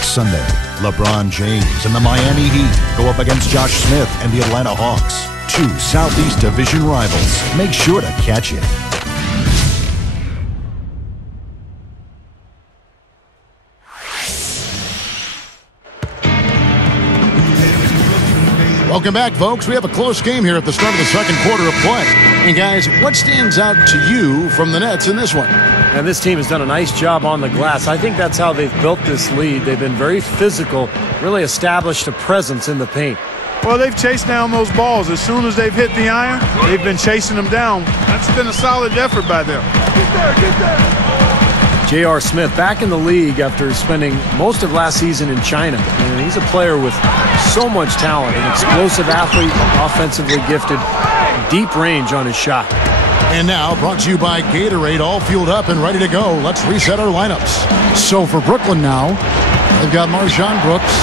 Next Sunday, LeBron James and the Miami Heat go up against Josh Smith and the Atlanta Hawks. Two Southeast Division rivals. Make sure to catch it. Welcome back, folks. We have a close game here at the start of the second quarter of play. And, guys, what stands out to you from the Nets in this one? And this team has done a nice job on the glass. I think that's how they've built this lead. They've been very physical, really established a presence in the paint. Well, they've chased down those balls. As soon as they've hit the iron, they've been chasing them down. That's been a solid effort by them. Get there. J.R. Smith back in the league after spending most of last season in China. And he's a player with so much talent, an explosive athlete, offensively gifted, deep range on his shot. And now, brought to you by Gatorade, all fueled up and ready to go. Let's reset our lineups. So for Brooklyn now, they've got Marshawn Brooks.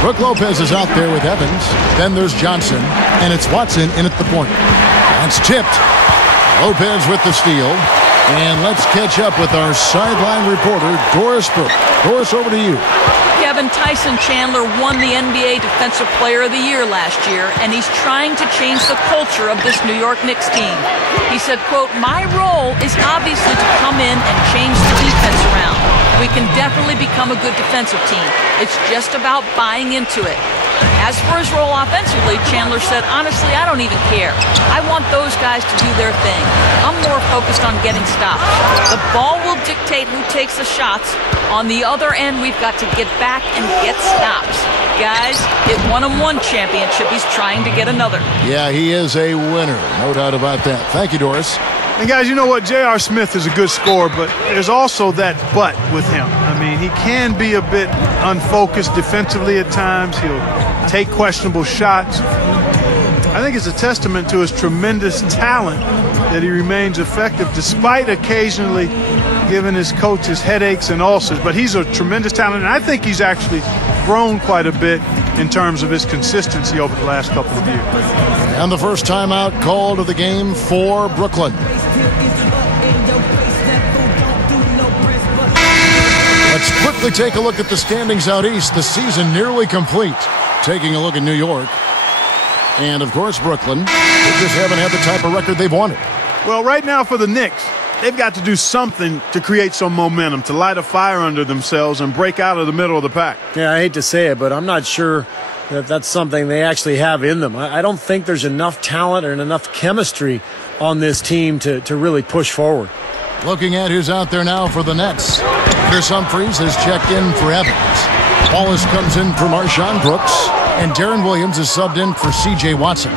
Brook Lopez is out there with Evans. Then there's Johnson, and it's Watson in at the point. That's tipped. Lopez with the steal. And let's catch up with our sideline reporter, Doris Burke. Doris, over to you. Kevin, Tyson Chandler won the NBA Defensive Player of the Year last year, and he's trying to change the culture of this New York Knicks team. He said, quote, "My role is obviously to come in and change the defense around. We can definitely become a good defensive team. It's just about buying into it." As for his role offensively, Chandler said, "Honestly, I don't even care. I want those guys to do their thing. I'm more focused on getting stops. The ball will dictate who takes the shots. On the other end, we've got to get back and get stops. Guys, it won him one championship. He's trying to get another." Yeah, he is a winner. No doubt about that. Thank you, Doris. And, guys, you know what? J.R. Smith is a good scorer, but there's also that but with him. I mean, he can be a bit unfocused defensively at times. He'll take questionable shots. I think it's a testament to his tremendous talent that he remains effective despite occasionally giving his coaches headaches and ulcers. But he's a tremendous talent, and I think he's actually grown quite a bit in terms of his consistency over the last couple of years. And the first timeout called of the game for Brooklyn. Let's quickly take a look at the standings out east. The season nearly complete. Taking a look at New York. And, of course, Brooklyn. They just haven't had the type of record they've wanted. Well, right now for the Knicks, they've got to do something to create some momentum, to light a fire under themselves and break out of the middle of the pack. Yeah, I hate to say it, but I'm not sure that that's something they actually have in them. I don't think there's enough talent and enough chemistry on this team to really push forward. Looking at who's out there now for the Nets. Chris Humphries has checked in for Evans. Wallace comes in for Marshawn Brooks. And Darren Williams is subbed in for C.J. Watson.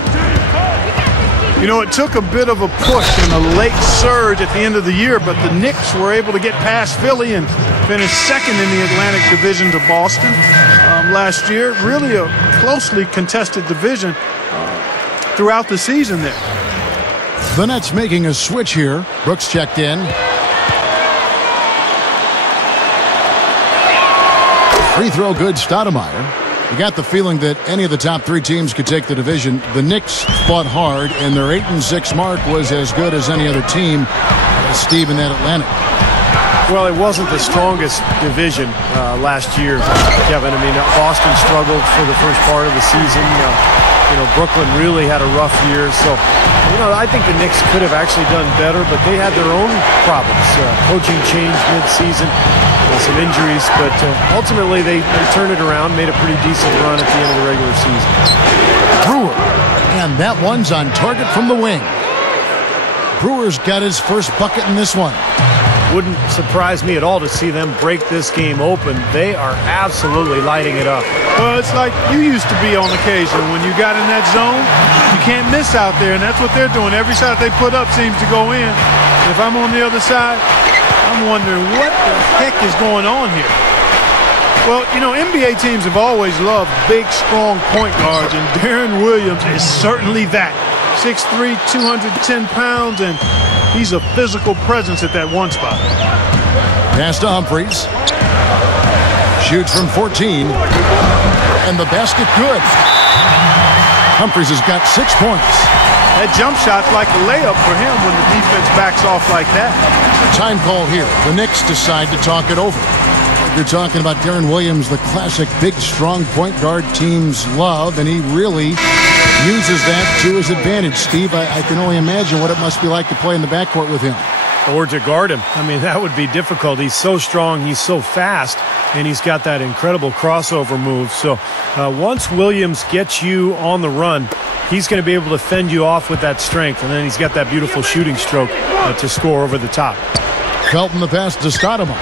You know, it took a bit of a push and a late surge at the end of the year, but the Knicks were able to get past Philly and finish second in the Atlantic Division to Boston last year. Really a closely contested division throughout the season there. The Nets making a switch here. Brooks checked in. Free throw good, Stoudemire. You got the feeling that any of the top three teams could take the division. The Knicks fought hard, and their 8-6 mark was as good as any other team. Steve, in that Atlantic. Well, it wasn't the strongest division last year, Kevin. I mean, Boston struggled for the first part of the season. Brooklyn really had a rough year. So, I think the Knicks could have actually done better, but they had their own problems. Coaching change mid-season, some injuries, but ultimately they turned it around, made a pretty decent run at the end of the regular season. Brewer, and that one's on target from the wing. Brewer's got his first bucket in this one. Wouldn't surprise me at all to see them break this game open. They are absolutely lighting it up. Well, it's like you used to be on occasion. When you got in that zone, you can't miss out there, and that's what they're doing. Every shot they put up seems to go in. If I'm on the other side, I'm wondering what the heck is going on here. Well, NBA teams have always loved big, strong point guards, and Darren Williams is certainly that. 6'3", 210 pounds, and he's a physical presence at that one spot. Pass to Humphries. Shoots from 14. And the basket good. Humphries has got 6 points. That jump shot's like a layup for him when the defense backs off like that. Time call here. The Knicks decide to talk it over. You're talking about Darren Williams, the classic big, strong point guard teams love, and he really uses that to his advantage. Steve, I can only imagine what it must be like to play in the backcourt with him. Or to guard him. I mean, that would be difficult. He's so strong, he's so fast, and he's got that incredible crossover move. So once Williams gets you on the run, he's going to be able to fend you off with that strength, and then he's got that beautiful shooting stroke to score over the top. Felton the pass to Stoudemire.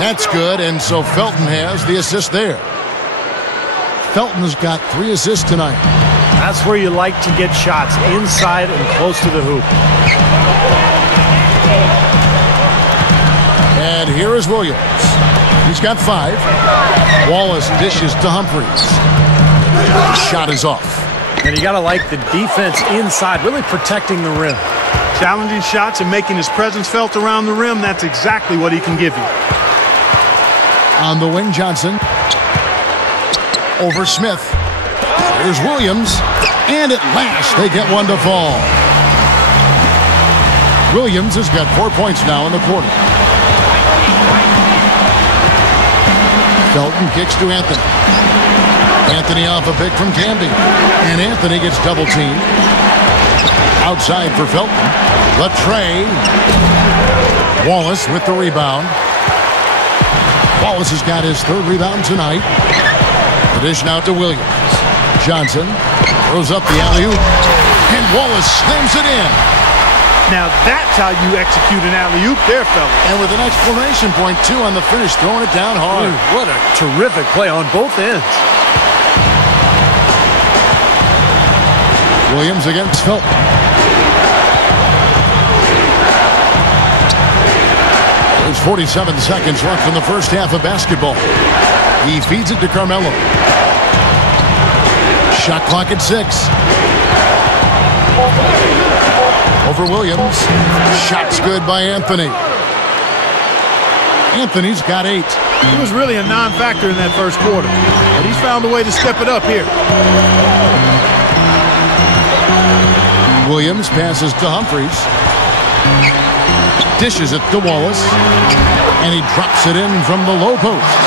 That's good, and so Felton has the assist there. Felton's got 3 assists tonight. That's where you like to get shots, inside and close to the hoop. And here is Williams. He's got 5. Wallace dishes to Humphries. The shot is off. And you got to like the defense inside, really protecting the rim. Challenging shots and making his presence felt around the rim, that's exactly what he can give you. On the wing, Johnson. Over Smith. Here's Williams. And at last, they get one to fall. Williams has got 4 points now in the quarter. Felton kicks to Anthony. Anthony off a pick from Camby. And Anthony gets double-teamed. Outside for Felton. Latrey. Wallace with the rebound. Wallace has got his 3rd rebound tonight. The dish now to Williams. Johnson throws up the alley-oop. And Wallace slams it in. Now that's how you execute an alley-oop there, fellas. And with an exclamation point, too, on the finish, throwing it down hard. Dude, what a terrific play on both ends. Williams against Felton. There's 47 seconds left in the first half of basketball. He feeds it to Carmelo. Shot clock at 6. Over Williams. Shot's good by Anthony. Anthony's got 8. He was really a non-factor in that first quarter, but he's found a way to step it up here. Williams passes to Humphries. Dishes it to Wallace. And he drops it in from the low post.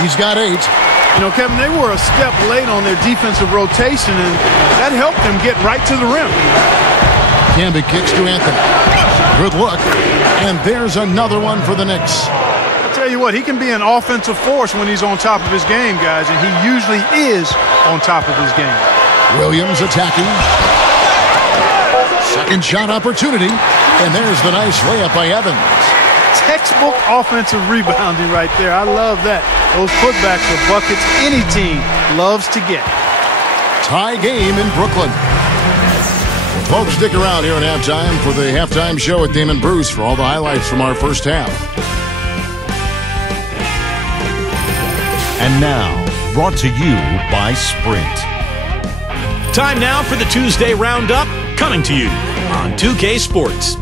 He's got 8. You know, Kevin, they were a step late on their defensive rotation, and that helped them get right to the rim. Camby kicks to Anthony. Good look. And there's another one for the Knicks. I'll tell you what, he can be an offensive force when he's on top of his game, guys, and he usually is on top of his game. Williams attacking. Second shot opportunity. And there's the nice layup by Evans. Textbook offensive rebounding right there. I love that. Those putbacks are buckets any team loves to get. Tie game in Brooklyn. Folks, stick around here at halftime for the halftime show with Damon Bruce for all the highlights from our first half. And now, brought to you by Sprint. Time now for the Tuesday Roundup, coming to you on 2K Sports.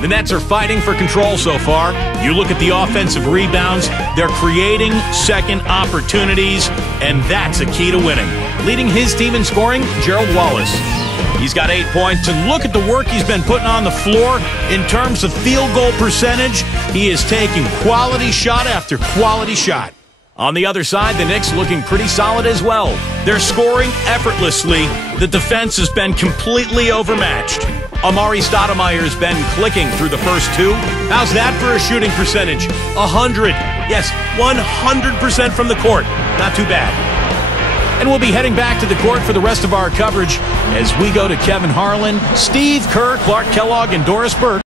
The Nets are fighting for control so far. You look at the offensive rebounds, they're creating second opportunities, and that's a key to winning. Leading his team in scoring, Gerald Wallace. He's got 8 points, and look at the work he's been putting on the floor in terms of field goal percentage. He is taking quality shot after quality shot. On the other side, the Knicks looking pretty solid as well. They're scoring effortlessly. The defense has been completely overmatched. Amari Stoudemire's been clicking through the first 2. How's that for a shooting percentage? 100. Yes, 100% from the court. Not too bad. And we'll be heading back to the court for the rest of our coverage as we go to Kevin Harlan, Steve Kerr, Clark Kellogg, and Doris Burke.